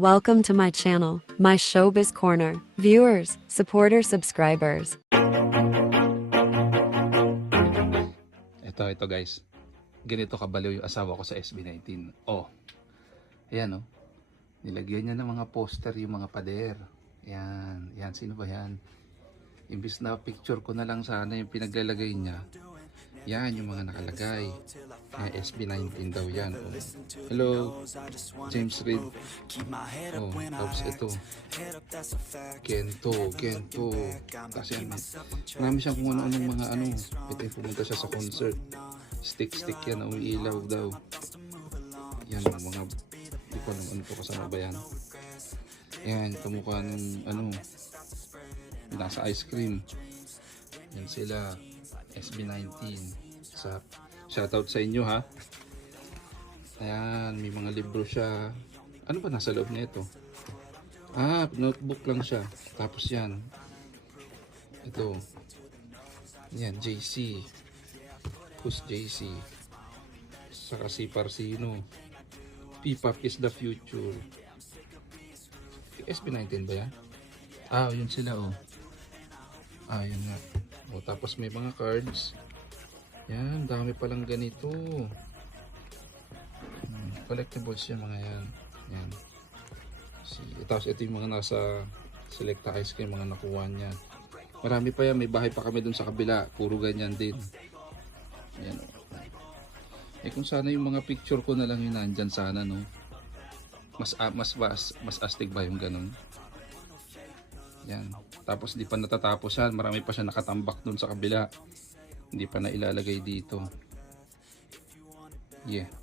Welcome to my channel, my showbiz corner. Viewers, supporters, subscribers. Ito, ito guys. Ganito kabaliw yung asawa ko sa SB19. Oh. Ayan oh. Nilagyan niya ng mga poster yung mga pader. Yan. Yan. Sino ba yan? Imbis na picture ko na lang sana yung pinaglalagay niya. Yan yung mga nakalagay. Kaya SB19 daw yan. Oh. Hello. James Reed. Oh, tapos ito. Kento, Kento. Kasi yan. Marami siyang kung ano-anong mga ano. Ito pumunta siya sa concert. Stick-stick yan, umiilaw daw. Yan, mga hindi ko alam ano to kasama ba yan. Yan, kamukha ng ano, nasa ice cream. Yan sila, SB19. Sa, shoutout sa inyo ha. Ayan, may mga libro siya. Ano ba nasa loob nito? Ah, notebook lang siya. Tapos yan. Ito. Yan, JC. Who's JC? Saka si Parsino. P-Pop is the future. SB19 ba yan? Ah, yun sila oh. Ah, yun nga. O, tapos may mga cards. Yan, dami palang ganito. Hmm, collectibles yan mga yan. Yan. Si, tapos ito yung mga nasa Selecta Ice Cream, mga nakuha niya. Marami pa yan, may bahay pa kami dun sa kabila. Puro ganyan din. Yan. Eh kung sana yung mga picture ko na lang yung nandyan sana no. Mas ah, mas mas, mas astig ba yung ganun? Yan. Tapos di pa natatapos yan. Marami pa siya nakatambak dun sa kabila. Hindi pa na ilalagay dito. Yeah.